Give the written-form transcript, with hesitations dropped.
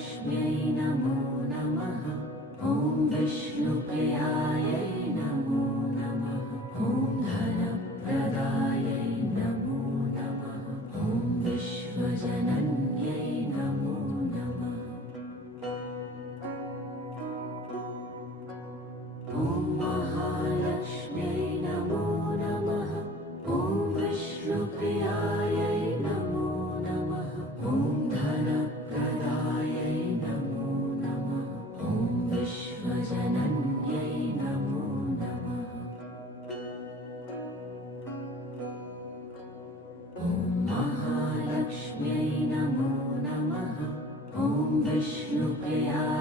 महालक्ष्म्यै नमो नमः। ॐ विष्णुप्रियायै नमो नमः। ॐ धनप्रदायै नमो नमः। ॐ विश्वजनन्यै नमो नमः। ॐ महालक्ष्म्यै नमो नमः। ॐ विष्णुप्रियायै नमो नमः। ॐ धनप्रदायै नमो नमः। ॐ विश्वजनन्यै नमो नमः। ॐ महालक्ष्म्यै नमो नमः। ॐ विष्णुप्रियायै